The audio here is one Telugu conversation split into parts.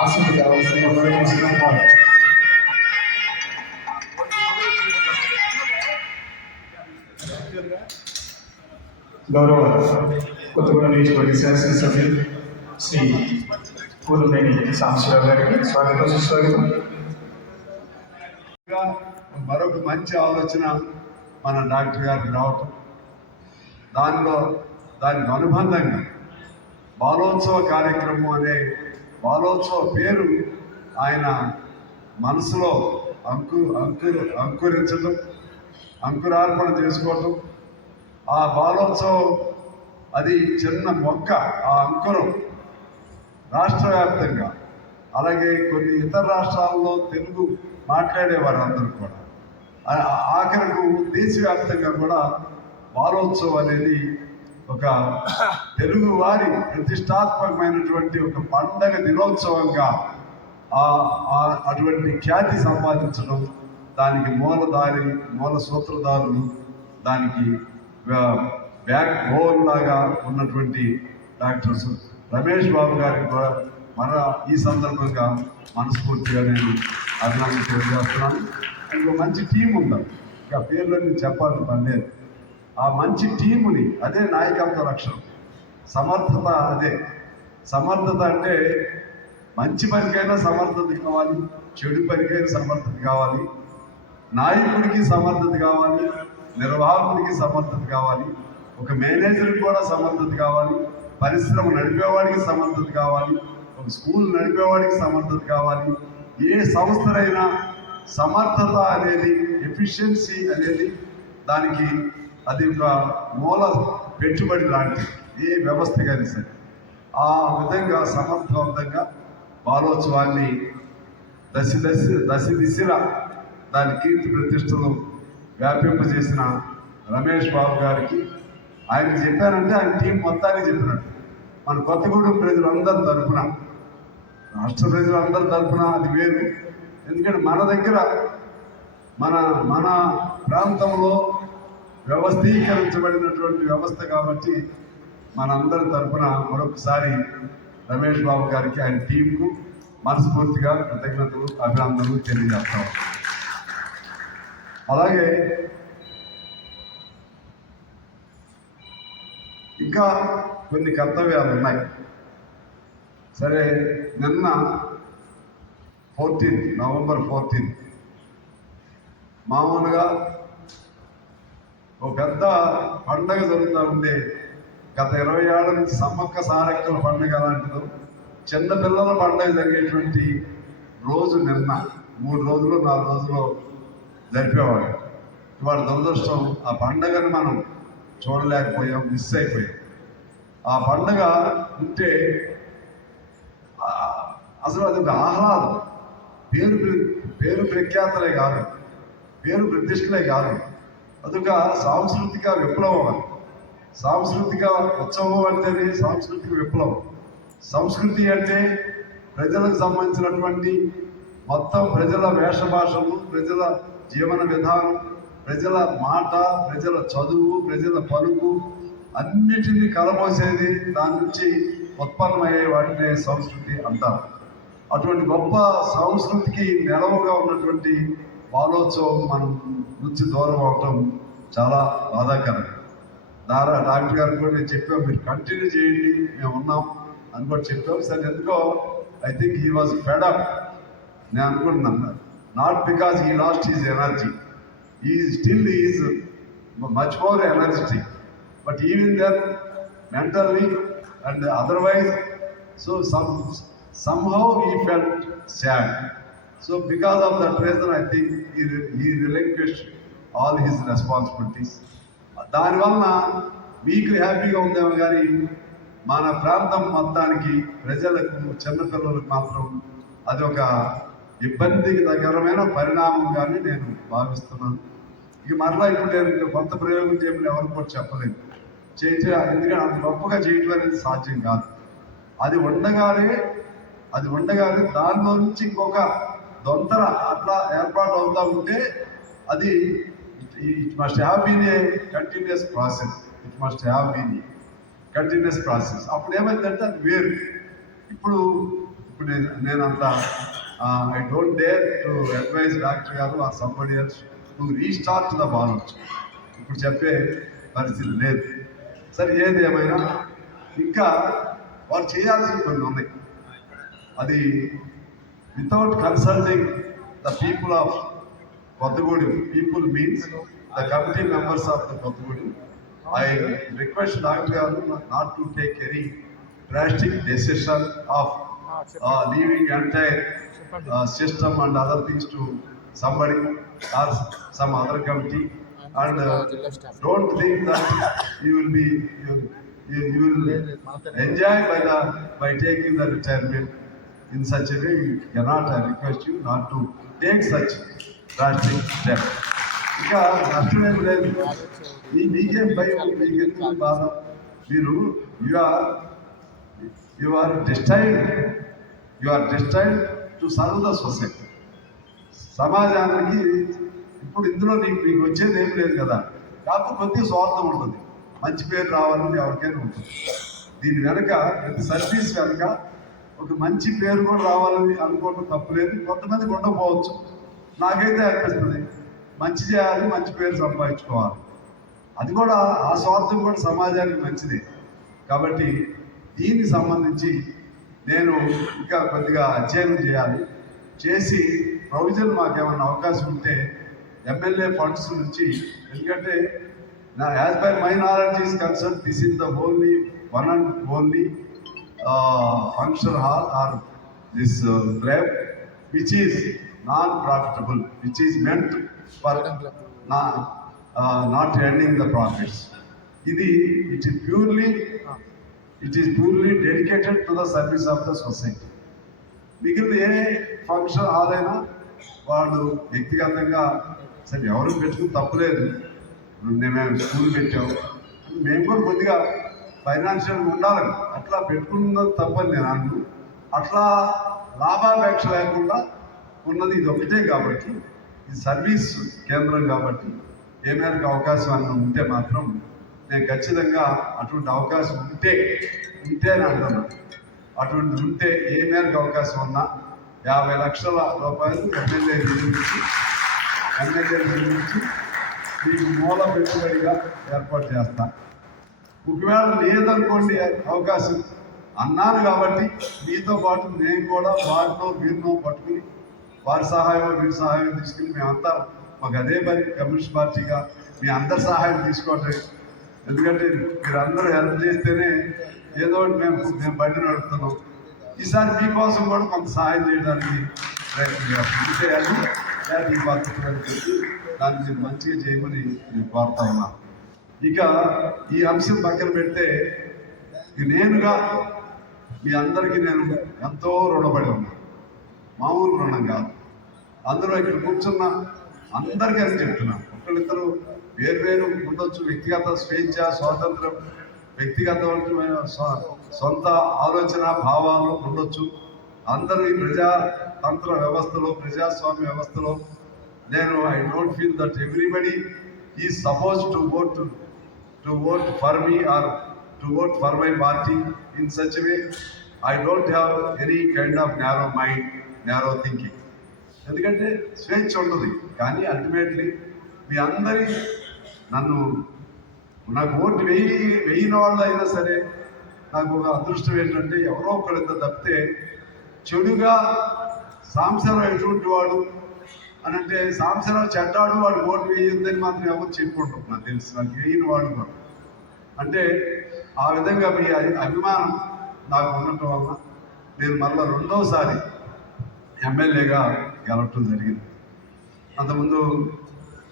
ఆసక్తి కావాల్సిన గౌరవ కొత్తగూడెం నియోజకవర్గ శాసనసభ్యులు శ్రీ పూర్ణనేని సాంబశివరావు గారికి స్వాగతం సుస్వాగతం. మరొక మంచి ఆలోచన మన డాక్టర్ గారికి రావటం, దానికి అనుబంధంగా బాలోత్సవ కార్యక్రమం అనే బాలోత్సవ పేరు ఆయన మనసులో అంకురించడం, అంకురార్పణ చేసుకోవటం. ఆ బాలోత్సవం అది చిన్న మొక్క, ఆ అంకురం రాష్ట్ర వ్యాప్తంగా, అలాగే కొన్ని ఇతర రాష్ట్రాల్లో తెలుగు మాట్లాడేవారు అందరూ కూడా, ఆఖరకు దేశవ్యాప్తంగా కూడా బాలోత్సవం అనేది ఒక తెలుగు వారి ప్రతిష్టాత్మకమైనటువంటి ఒక పండగ దినోత్సవంగా అటువంటి ఖ్యాతి సంపాదించడం, దానికి మూల సూత్రధారులు, దానికి బ్యాక్ బోన్ లాగా ఉన్నటువంటి డాక్టర్ రమేష్ బాబు గారికి కూడా ఈ సందర్భంగా మనస్ఫూర్తిగా నేను అభినందన తెలియజేస్తున్నాను. ఇంకో మంచి టీం ఉందా, ఇంకా పేర్లన్నీ చెప్పాలని పనిలేదు. ఆ మంచి టీముని, అదే నాయకత్వ లక్షణం. సమర్థత, అదే సమర్థత అంటే మంచి పనికైనా సమర్థత కావాలి, చెడు పనికైనా సమర్థత కావాలి, నాయకుడికి సమర్థత కావాలి, నిర్వాహకుడికి సమర్థత కావాలి, ఒక మేనేజర్కి కూడా సమర్థత కావాలి, పరిశ్రమ నడిపేవాడికి సమర్థత కావాలి, ఒక స్కూల్ నడిపేవాడికి సమర్థత కావాలి. ఏ సంస్థలైనా సమర్థత అనేది, ఎఫిషియన్సీ అనేది దానికి అది ఒక మూల పెట్టుబడి లాంటిది, ఏ వ్యవస్థ కానీ సరే. ఆ విధంగా సమర్థవంతంగా బాలోత్సవాన్ని దశ దిశలా దాని కీర్తి ప్రతిష్టలు వ్యాపింపజేసిన రమేష్ బాబు గారికి, ఆయన చెప్పారంటే ఆయన టీం మొత్తానికి చెప్పినట్టు. మన కొత్తగూడెం ప్రజలందరి తరఫున, రాష్ట్ర ప్రజలందరి తరఫున అది వేరు. ఎందుకంటే మన దగ్గర మన ప్రాంతంలో వ్యవస్థీకరించబడినటువంటి వ్యవస్థ కాబట్టి మనందరి తరఫున మరొకసారి రమేష్ బాబు గారికి, ఆయన టీంకు మనస్ఫూర్తిగా కృతజ్ఞతలు, అభినందనలు తెలియజేస్తాం. అలాగే ఇంకా కొన్ని కర్తవ్యాలు ఉన్నాయి. సరే, నిన్న నవంబర్ 14 మామూలుగా ఒక పెద్ద పండగ జరుగుతూ ఉండే, గత 20 ఏళ్ల నుంచి సమ్మక్క సారక్కల పండుగ లాంటిదో, చిన్నపిల్లల పండుగ జరిగేటువంటి రోజు నిన్న 3 రోజులు 4 రోజులు జరిపేవాడు. ఇవాళ దురదృష్టం, ఆ పండగను మనం చూడలేకపోయాం, మిస్ అయిపోయాం. ఆ పండగ ఉంటే అసలు అది ఒక ఆహ్లాదం, పేరు ప్రఖ్యాతలే కాదు, పేరు ప్రతిష్టలే కాదు, అదొక సాంస్కృతిక విప్లవం. అది సాంస్కృతిక ఉత్సవం అంటేనే సాంస్కృతిక విప్లవం. సంస్కృతి అంటే ప్రజలకు సంబంధించినటువంటి మొత్తం ప్రజల వేషభాషలు, ప్రజల జీవన విధానం, ప్రజల మాట, ప్రజల చదువు, ప్రజల పలుకు అన్నిటినీ కలబోసేది, దాని నుంచి ఉత్పన్నమయ్యే వాటినే సంస్కృతి అంటారు. అటువంటి గొప్ప సంస్కృతికి నెలవుగా ఉన్నటువంటి బాలోత్సవం మనం నుంచి దూరం అవటం చాలా బాధాకరం. డాక్టర్ గారు కూడా నేను చెప్పాం, మీరు కంటిన్యూ చేయండి, మేము ఉన్నాం అని కూడా చెప్పాం. సరే, ఎందుకో I think he was fed up నేను అనుకుంటున్నాను. Not because he lost his energy, he still is much more energetic, but even then mentally and otherwise, so somehow he felt sad. So because of that reason, I think he relinquished all his responsibilities. దానివల్ల మీకు హ్యాపీగా ఉందేమో కానీ మన ప్రాంతం మొత్తానికి, ప్రజలకు, చిన్నపిల్లలకు మాత్రం అది ఒక ఇబ్బందికరమైన పరిణామంగానే నేను భావిస్తున్నాను. ఇక మరలా ఇప్పుడు నేను కొత్త ప్రయోగం చేయమని ఎవరు కూడా చెప్పలేదు, ఎందుకంటే అంత గొప్పగా చేయటం అనేది సాధ్యం కాదు. అది ఉండగానే దానిలో నుంచి ఇంకొక దొంతర అట్లా ఏర్పాటు అవుతూ ఉంటే అది it must have been a continuous process. అప్పుడు ఏమైందంటే అది వేరు. ఇప్పుడు ఇప్పుడు నేను అంత I don't dare to advise doctor గారు or somebody else to restart the ball. ఇప్పుడు చెప్పే పరిస్థితి లేదు. సరే, ఏది ఏమైనా ఇంకా వారు చేయాల్సిన కొన్ని ఉన్నాయి. అది without consulting the people of Kothagudem. People means the committee members of the Kothagudem. I request Dr. Garu not to take any drastic decision of leaving entire system and other things to somebody or some other committee, and don't think that you will be you will enjoy by taking the retirement in such a way. You cannot. I request you not to take such drastic step. ఇంకా నష్టమేం లేదు. మీకేం భయం, మీకెందుకు బాధ? మీరు you are destined to serve the society. సమాజానికి ఇప్పుడు ఇందులో మీకు వచ్చేది ఏం లేదు కదా. కాకపోతే కొద్దిగా స్వార్థం ఉంటుంది, మంచి పేరు రావాలని ఎవరికైనా ఉంటుంది. దీని వెనక ప్రతి సర్వీస్ వెనక ఒక మంచి పేరు కూడా రావాలని అనుకోవడం తప్పులేదు. కొంతమందికి ఉండకపోవచ్చు. నాకైతే అనిపిస్తుంది మంచి చేయాలి, మంచి పేరు సంపాదించుకోవాలి. అది కూడా ఆ స్వార్థం కూడా సమాజానికి మంచిదే. కాబట్టి దీనికి సంబంధించి నేను ఇంకా కొద్దిగా అధ్యయనం చేయాలి. చేసి ప్రొవిజన్ మాకేమన్నా అవకాశం ఉంటే ఎమ్మెల్యే ఫండ్స్ నుంచి, ఎందుకంటే as by my knowledge is concern this is the only one and only function hall or this lab which is non profitable, which is meant for not earning the profits. It is purely dedicated to the service of the society. మిగిలిన ఏ ఫంక్షన్ హాల్ అయినా వాళ్ళు వ్యక్తిగతంగా సరే ఎవరు పెట్టుకుని తప్పులేదు. మేము స్కూల్ పెట్టాము, మేము కూడా కొద్దిగా ఫైనాన్షియల్గా ఉండాలని అట్లా పెట్టుకున్నది తప్పని నేను అన్ను. అట్లా లాభాపేక్ష లేకుండా ఉన్నది ఇది ఒకటే. కాబట్టి ఇది సర్వీస్ కేంద్రం కాబట్టి ఏ మేరకు అవకాశం అన్న ఉంటే మాత్రం నేను ఖచ్చితంగా అటువంటి అవకాశం ఉంటే అని అంటున్నాను. అటువంటి ఉంటే ఏ మేరకు అవకాశం ఉన్నా 50 లక్షల రూపాయలు ఎమ్మెల్యే నుంచి మీకు మూల పెట్టుబడిగా ఏర్పాటు చేస్తాను. ఒకవేళ లేదనుకోండి అవకాశం అన్నాను కాబట్టి మీతో పాటు నేను కూడా వారితో వీరితో పట్టుకుని వారి సహాయం వీరి సహాయం తీసుకుని మేమంతా మాకు అదే పని కమ్యూనిస్ట్ పార్టీగా మీ అందరి సహాయం తీసుకోవట్లేదు. ఎందుకంటే మీరు అందరూ హెల్ప్ చేస్తేనే ఏదో మేము బండి నడుపుతున్నాం. ఈసారి మీకోసం కూడా కొంత సహాయం చేయడానికి ప్రయత్నం చేయాలి. ఈ పద్ధతులని చెప్పి దాన్ని మీరు మంచిగా చేయమని నేను కోరుతా ఉన్నాను. ఇక ఈ అంశం పక్కన పెడితే నేనుగా మీ అందరికీ నేను ఎంతో రుణపడి ఉన్నాను. మామూలు రుణం కాదు. అందులో ఇక్కడ కూర్చున్న అందరికీ అని చెప్తున్నాను. ఒకళ్ళిద్దరు వేరు ఉండొచ్చు, వ్యక్తిగత స్వేచ్ఛ స్వాతంత్రం, వ్యక్తిగతమైన సొంత ఆలోచన భావాలు ఉండొచ్చు. అందరూ ఈ ప్రజాతంత్ర వ్యవస్థలో ప్రజాస్వామ్య వ్యవస్థలో నేను I don't feel that everybody is suppose to vote for me or to vote for my party in such a way. I don't have any kind of narrow mind, narrow thinking. ఎందుకంటే స్వేచ్ఛ ఉంటుంది. కానీ అల్టిమేట్లీ మీ అందరి నాకు ఓటు వేయిన వాళ్ళు అయినా సరే నాకు ఒక అదృష్టం ఏంటంటే ఎవరో ఒకరితో తప్పితే చెడుగా సాంబశివరావు ఎటువంటి వాడు అని అంటే సాంబశివరావు చెడ్డాడు వాడు ఓటు వేయొద్దని మాత్రం ఎవరు చెప్పుకుంటారు. నాకు తెలుసు, నాకు వేయిన వాడు కూడా. అంటే ఆ విధంగా మీ అభిమానం నాకు ఉండటం వల్ల నేను మళ్ళీ రెండోసారి ఎమ్మెల్యేగా గెలవటం జరిగింది. అంతకుముందు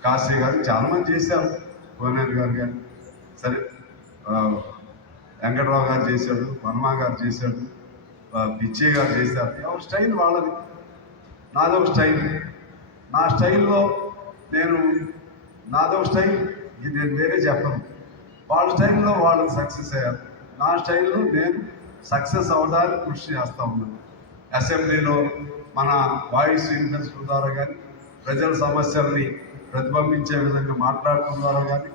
కాశీ గారు చాలామంది చేశారు, కోనేరు గారు కానీ సరే, వెంకటరావు గారు చేశాడు, వర్మ గారు చేశాడు, పిచ్చయ్య గారు చేశారు. ఎవరి స్టైల్ వాళ్ళది, నాదొక స్టైల్. నా స్టైల్లో నాదొక స్టైల్, ఇది నేను వేరే చెప్పను. వాళ్ళ స్టైల్లో వాళ్ళు సక్సెస్ అయ్యారు. నా స్టైల్లో నేను సక్సెస్ అవ్వడానికి కృషి చేస్తూ ఉన్నాను. అసెంబ్లీలో మన వాయిస్ వినిపించడం ద్వారా కానీ, ప్రజల సమస్యల్ని ప్రతిబింబించే విధంగా మాట్లాడటం ద్వారా కానీ,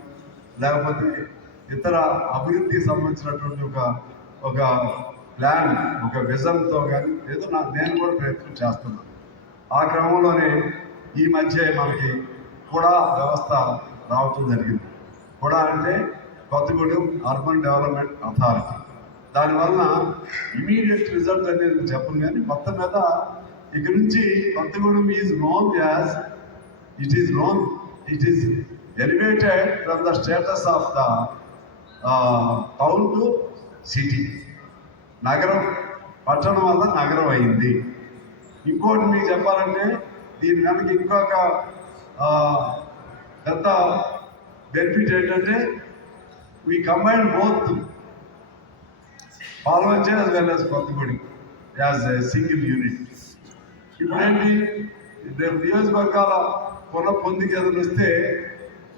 లేకపోతే ఇతర అభివృద్ధికి సంబంధించినటువంటి ఒక ప్లాన్, ఒక విజన్తో కానీ ఏదో నేను కూడా ప్రయత్నం చేస్తున్నాను. ఆ క్రమంలోనే ఈ మధ్య మనకి కూడా వ్యవస్థ రావటం జరిగింది. కూడా అంటే కొత్తగూడెం అర్బన్ డెవలప్మెంట్ అథారిటీ. దానివలన ఇమీడియట్ రిజల్ట్ అనేది చెప్పను, కానీ మొత్తం మీద ఇక నుంచి Kothagudem is known as it is elevated from the status of the town to city. నగరం, పట్టణం వల్ల నగరం అయింది. ఇంకోటి మీకు చెప్పాలంటే దీని వెనక ఇంకొక పెద్ద బెనిఫిట్ ఏంటంటే we combine both Palvancha as well as Kothagudem as a single unit. ఇప్పుడేంటి, రేపు నియోజకవర్గాల పొందికి ఏదైనా వస్తే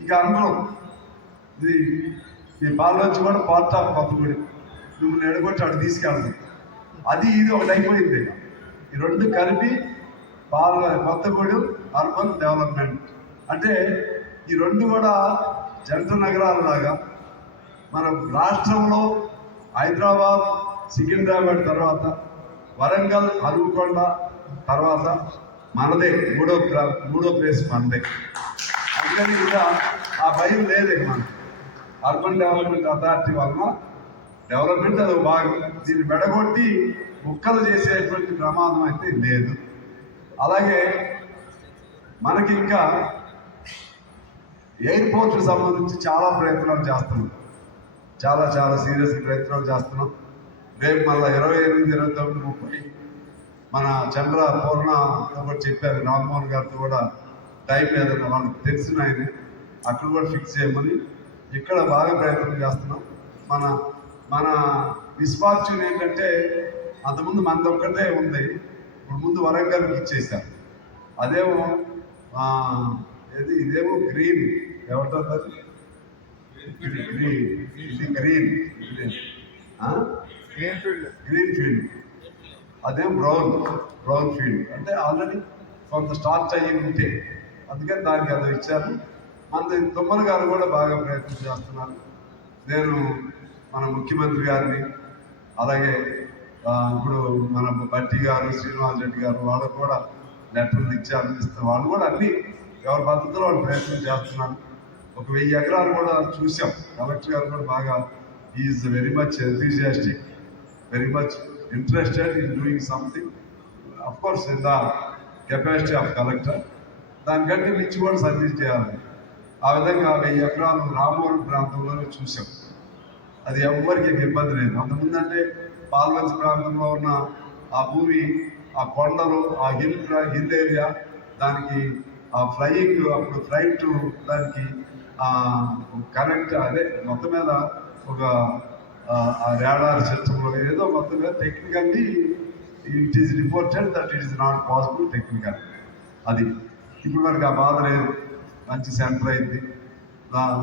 ఇక అందరం ఈ పాల్వంచ కూడా పార్ట్ ఆఫ్ కొత్తగూడెం, నువ్వు ఎడగొట్టి అటు తీసుకెళ్తాం. అది ఇది ఒకటి అయిపోయింది. ఈ రెండు కలిపి కొత్తగూడెం అర్బన్ డెవలప్మెంట్ అంటే ఈ రెండు కూడా జంట నగరాలలాగా మన రాష్ట్రంలో హైదరాబాద్, సికింద్రాబాద్ తర్వాత వరంగల్, హనుమకొండ తర్వాత మనదే మూడో ప్లేస్ మనదే. అందుకని ఇంకా ఆ భయం లేదు. మనకి అర్బన్ డెవలప్మెంట్ అథారిటీ వలన డెవలప్మెంట్ అది బాగా దీన్ని వెడగొట్టి ముక్కలు చేసేటువంటి ప్రమాదం అయితే లేదు. అలాగే మనకి ఇంకా ఎయిర్పోర్ట్కి సంబంధించి చాలా ప్రయత్నాలు చేస్తున్నాం, చాలా సీరియస్ ప్రయత్నాలు చేస్తున్నాం. రేపు మళ్ళీ 28, 29, 30 మన చంద్ర పూర్ణతో కూడా చెప్పారు, రామ్మోహన్ గారితో కూడా టైం ఏదైనా వాళ్ళకి తెలిసిన ఆయన అక్కడ కూడా ఫిక్స్ చేయమని ఇక్కడ బాగా ప్రయత్నం చేస్తున్నాం. మన నిస్పార్చ్యూన్ ఏంటంటే అంతకుముందు మనది ఒక్కటే ఉంది, ఇప్పుడు ముందు వరంగల్కి ఇచ్చేసారు. అదేమో ఇదేమో గ్రీన్, ఏమంటారు గ్రీన్ ఫీల్డ్, అదేం బ్రౌన్ ఫీల్డ్. అంటే ఆల్రెడీ కొంత స్టార్ట్ అయ్యి ఉంటే అందుకని దానికి అది ఇచ్చారు. మన తుమ్మల గారు కూడా బాగా ప్రయత్నం చేస్తున్నారు. నేను మన ముఖ్యమంత్రి గారిని, అలాగే ఇప్పుడు మన బట్టి గారు, శ్రీనివాస్ రెడ్డి గారు వాళ్ళకు కూడా లెటర్లు ఇస్తారు. వాళ్ళు కూడా అన్ని ఎవరి పద్ధతిలో వాళ్ళు ప్రయత్నం చేస్తున్నారు. 1000 ఎకరాలు కూడా చూసాం. కలెక్టర్ గారు కూడా బాగా is very much enthusiastic, very much interested in doing something, of course in the capacity of collector. దానికంటే మించి కూడా సర్వీస్ చేయాలి. ఆ విధంగా 1000 ఎకరాలు రామవరం ప్రాంతంలోనే చూసాం. అది ఎవరికి ఇబ్బంది లేదు. అంతకుముందంటే పాల్వంచ ప్రాంతంలో ఉన్న ఆ భూమి, ఆ కొండలు, ఆ హిల్ ఏరియా, దానికి ఆ ఫ్లయింగ్, అప్పుడు ఫ్లైట్, దానికి కరెంట్, అదే మొత్తం మీద ఒక రాడార్ సిస్టంలో ఏదో మొత్తం మీద technically it is reported that it is not possible technical. అది ఇప్పుడు మనకి ఆ బాధ లేదు, మంచి సెంటర్ అయింది.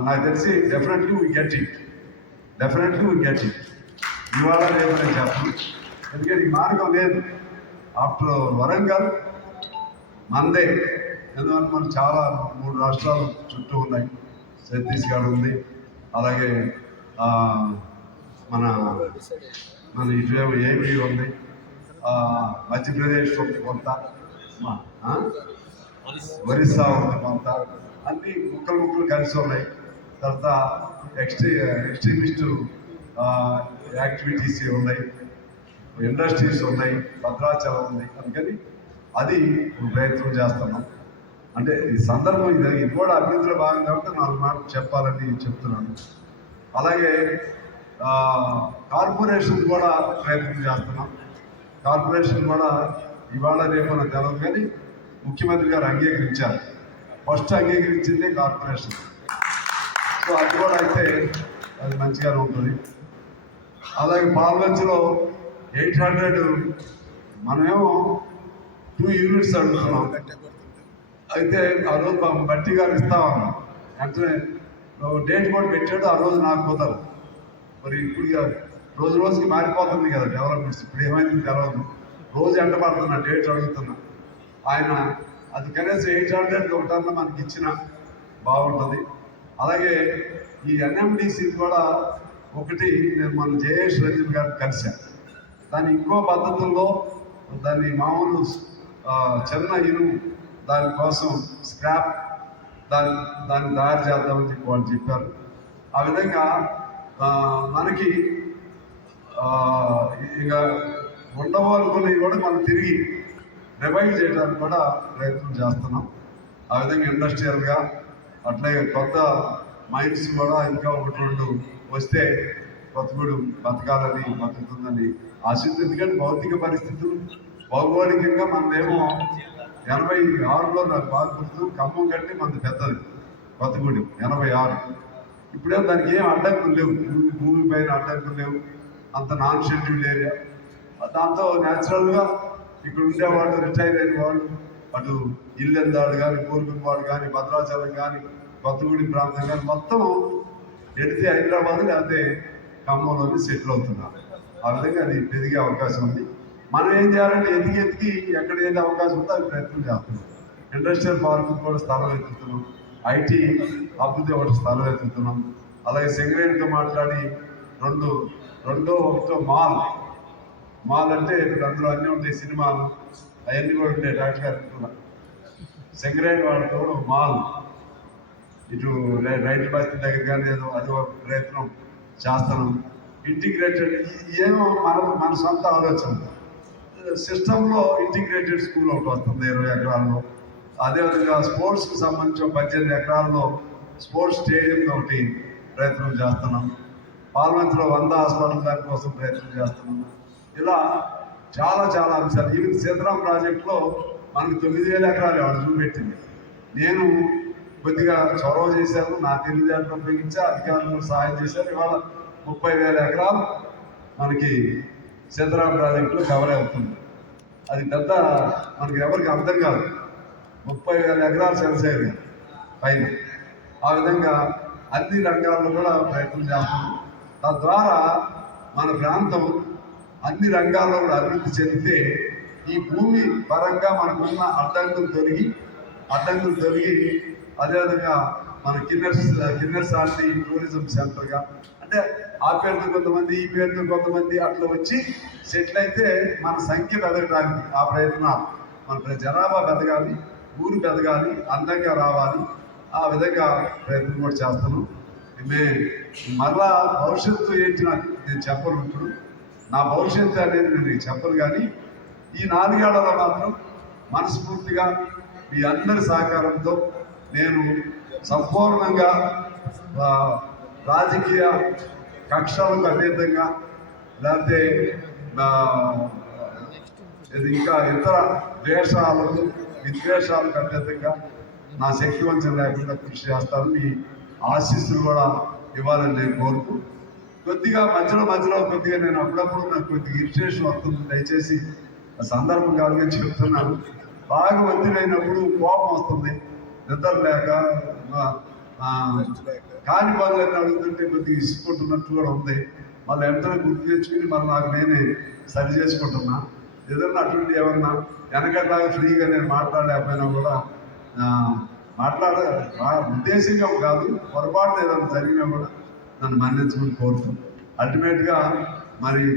నాకు తెలిసి డెఫినెట్లీ వీ గెట్ ఇట్. ఇవాళ రేపు నేను చెప్పను, ఎందుకంటే ఈ మార్గం లేదు. ఆఫ్టర్ వరంగల్ మందే, ఎందుకంటే మనం చాలా 3 రాష్ట్రాలు చుట్టూ ఉన్నాయి. ఛత్తీస్గఢ్ ఉంది, అలాగే మన ఇటువైపు ఏపీ ఉంది, మధ్యప్రదేశ్ ఉంది కొంత, ఒరిస్సా ఉంది కొంత, అన్ని ముక్కలు కలిసి ఉన్నాయి. తర్వాత ఎక్స్ట్రీమిస్ట్ యాక్టివిటీస్ ఉన్నాయి, ఇండస్ట్రీస్ ఉన్నాయి, భద్రాచలం ఉంది. అందుకని అది ప్రయత్నం చేస్తున్నాం. అంటే ఈ సందర్భం ఇది కూడా అభివృద్ధిలో భాగం కాబట్టి 4 మాటలు చెప్పాలని చెప్తున్నాను. అలాగే కార్పొరేషన్ కూడా ప్రయత్నం చేస్తున్నాం. కార్పొరేషన్ కూడా ఇవాళ రేపు నాకు తెలవదు, కానీ ముఖ్యమంత్రి గారు అంగీకరించారు. First అంగీకరించిందే corporation. సో అది కూడా అయితే అది మంచిగానే ఉంటుంది. అలాగే పాల్వంచలో 800 మనమేమో 2 యూనిట్స్ అడుగుతున్నాం. అయితే ఆ రోజు బట్టి గారు ఇస్తామన్నాం. అంటే డేట్ కూడా పెట్టాడు, ఆ రోజు నాకు కుదరదు. మరి ఇప్పుడు రోజుకి మారిపోతుంది కదా డెవలప్మెంట్స్. ఇప్పుడు ఏమైంది తెలవదు, రోజు ఎంట పడుతున్నా, డేట్ అడుగుతున్నా. ఆయన అది కనీసం 800 ఒకటన్నా మనకి ఇచ్చిన బాగుంటుంది. అలాగే ఈ ఎన్ఎండిసి కూడా ఒకటి నేను మన జయేష్ రంజన్ గారిని కలిశాను. దాన్ని ఇంకో పద్ధతుల్లో దాన్ని మామూలు చిన్న ఇనుము దానికోసం స్క్రాప్ దాన్ని తయారు చేద్దామని చెప్పి వాళ్ళు చెప్పారు. ఆ విధంగా మనకి ఇక ఉండవు అనుకున్నవి కూడా మనం తిరిగి రివైవ్ చేయడానికి కూడా ప్రయత్నం చేస్తున్నాం. ఆ విధంగా ఇండస్ట్రియల్గా అట్లాగే కొత్త మైండ్స్ కూడా ఇంకా ఒకటి రెండు వస్తే కొత్తగూడు బతుకుతుందని ఆశిస్తుంది. ఎందుకంటే భౌతిక పరిస్థితులు భౌగోళికంగా మనదేమో 86లో నాకు బాగా గుర్తు, ఖమ్మం కంటే మనది పెద్దది కొత్తగూడెం 86. ఇప్పుడే దానికి ఏం అడ్డంకులు లేవు, భూమి పైన అడ్డంకులు లేవు, అంత నాన్ షెడ్యూల్డ్ ఏరియా. దాంతో న్యాచురల్గా ఇక్కడ ఉండేవాళ్ళు రిటైర్ అయిన వాళ్ళు అటు ఇల్లెందాడు కానీ కోరుకున్నవాడు కానీ భద్రాచలం కానీ కొత్తగూడెం ప్రాంతం కానీ మొత్తం ఎడితే హైదరాబాద్ లేకపోతే ఖమ్మంలోనే సెటిల్ అవుతున్నారు. ఆ విధంగా అది పెరిగే అవకాశం ఉంది. మనం ఏం చేయాలంటే ఎదిగి ఎక్కడ ఏది అవకాశం ఉందో అది ప్రయత్నం చేస్తున్నాం. ఇండస్ట్రియల్ పార్క్ కూడా స్థలం ఎత్తుతున్నాం, ఐటీ అభివృద్ధి ఒకటి స్థలం ఎత్తుతున్నాం. అలాగే సింగరేణితో మాట్లాడి ఒకటో మాల్ అంటే ఇప్పుడు అందులో అన్నీ ఉంటాయి, సినిమాలు అవన్నీ కూడా ఉంటాయి. డాక్టర్ గారు సింగరేణి వాళ్ళతో కూడా మాల్ ఇటు రైతు బస్తీ దగ్గర కానీ అది ఒక ప్రయత్నం చేస్తున్నాం. ఇంటిగ్రేటెడ్ ఏమో మన సొంత ఆలోచన సిస్టంలో ఇంటిగ్రేటెడ్ స్కూల్ ఒకటి వస్తుంది 20 ఎకరాల్లో. అదేవిధంగా స్పోర్ట్స్కి సంబంధించిన 18 ఎకరాల్లో స్పోర్ట్స్ స్టేడియం ఒకటి ప్రయత్నం చేస్తున్నాం. పార్లమెంట్లో 100 హాస్పిటల్ దానికోసం ప్రయత్నం చేస్తున్నాం. ఇలా చాలా అంశాలు. ఈవెన్ సీతారాం ప్రాజెక్టులో మనకు 9,000 ఎకరాలు వాళ్ళు చూపెట్టింది. నేను కొద్దిగా చొరవ చేశాను, నా తెలివితేటలు ఉపయోగించి అధికారులు సహాయం చేశారు. ఇవాళ 30,000 ఎకరాలు మనకి సీతారాం ప్రాజెక్టులో కవర్ అవుతుంది. అది పెద్ద మనకి ఎవరికి అర్థం కాదు. 30,000 ఎకరాలు సెన్సైర్ పైన. ఆ విధంగా అన్ని రంగాల్లో కూడా ప్రయత్నం చేస్తున్నాం. తద్వారా మన ప్రాంతం అన్ని రంగాల్లో కూడా అభివృద్ధి చెందితే ఈ భూమి పరంగా మనకున్న అడ్డంకులు తొలగి అదేవిధంగా మన కిన్నెర్ సార్టీ టూరిజం సెంటర్గా అంటే ఆ పేరుతో కొంతమంది ఈ పేరుతో కొంతమంది అట్లా వచ్చి సెటిల్ అయితే మన సంఖ్య పెరగడానికి ఆ ప్రయత్నం, మన జనాభా పెరగాలి, ఊరు పెరగాలి, అందంగా రావాలి. ఆ విధంగా ప్రయత్నం కూడా చేస్తున్నాం. మరలా భవిష్యత్తు ఏంటి నేను చెప్పను. ఇప్పుడు నా భవిష్యత్తు అనేది నేను చెప్పను. కానీ ఈ 4 ఏళ్లలో మాత్రం మనస్ఫూర్తిగా మీ అందరి సహకారంతో నేను సంపూర్ణంగా రాజకీయ కక్షలకు అతీతంగా లేకపోతే ఇంకా ఇతర విద్వేషాలకు అతీతంగా నా శక్తి వంచన లేకుండా కృషి చేస్తాను. మీ ఆశీస్సులు కూడా ఇవ్వాలని నేను కోరుతూ కొద్దిగా మధ్యలో కొద్దిగా నేను అప్పుడప్పుడు నాకు కొద్దిగా ఇరిటేషన్ వస్తుంది. దయచేసి సందర్భం కాదుగా చెప్తున్నాను. బాగా ఒత్తిడైనప్పుడు కోపం వస్తుంది, నిద్ర లేక కాని పనులన్నీ అడుగుతుంటే కొద్దిగా ఇసుకుంటున్నట్టు కూడా ఉంది. మళ్ళీ వెంటనే గుర్తు తెచ్చుకుని మళ్ళీ నాకు నేనే సరి చేసుకుంటున్నా. ఏదన్నా అటువంటి ఏమన్నా వెనకట్లాగా ఫ్రీగా నేను మాట్లాడలేకపోయినా కూడా ఉద్దేశంగా కాదు, పొరపాటు ఏదైనా జరిగినా కూడా నన్ను మన్నించుకుని కోరుతాను. అల్టిమేట్గా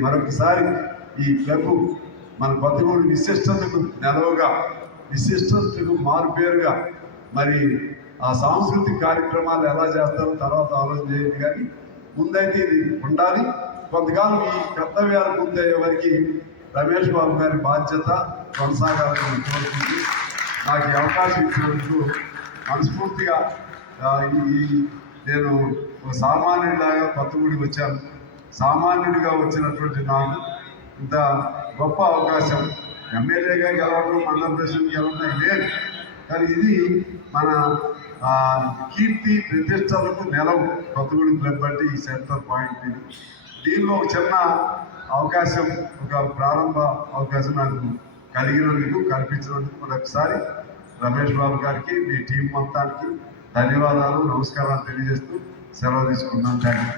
మరొకసారి ఈ క్లబ్ మన కొత్తగూడు విశిష్టతకు నెలవుగా, విశిష్టతకు మారుపేరుగా ఆ సాంస్కృతిక కార్యక్రమాలు ఎలా చేస్తారో తర్వాత ఆలోచన చేయండి. కానీ ముందైతే ఇది ఉండాలి. కొంతకాలం ఈ కర్తవ్యాలు ముందయ్యే వరకు రమేష్ బాబు గారి బాధ్యత కొనసాగాలని కోరుతుంది. నాకు ఈ అవకాశం ఇచ్చినందుకు మనస్ఫూర్తిగా నేను ఒక సామాన్యుడిలాగా కొత్తగూడికి వచ్చాను. సామాన్యుడిగా వచ్చినటువంటి నాకు ఇంత గొప్ప అవకాశం ఎమ్మెల్యేగా గెలవడం, మండల ప్రెసిడెంట్ గెలవడం లేదు. కానీ ఇది మన కీర్తి ప్రతిష్టలకు నెలవు. కొత్తగూడెం క్లబ్ అంటే ఈ సెంటర్ పాయింట్. దీనిలో ఒక చిన్న అవకాశం, ఒక ప్రారంభ అవకాశం నాకు కల్పించినందుకు మరొకసారి రమేష్ బాబు గారికి, మీ టీం మొత్తానికి ధన్యవాదాలు, నమస్కారాలు తెలియజేస్తూ సెలవు తీసుకుంటున్నాను. Thank you.